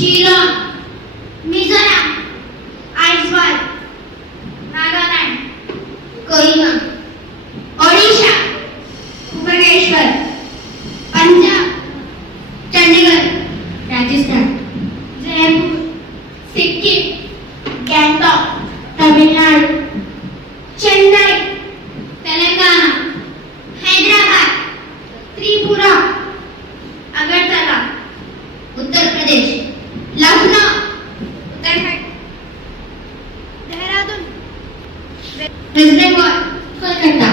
Shillong, Mizoram, Aizawl, Nagaland, Kohima, Odisha, Bhubaneswar, Punjab, Chandigarh, Rajasthan, Jaipur, Sikkim, Gangtok, Tamil Nadu, Chennai, Telangana, Hyderabad, Tripura, Agartala, Uttar Pradesh, Lucknow, Uttarakhand, Dehradun, waste Bengal, Kolkata,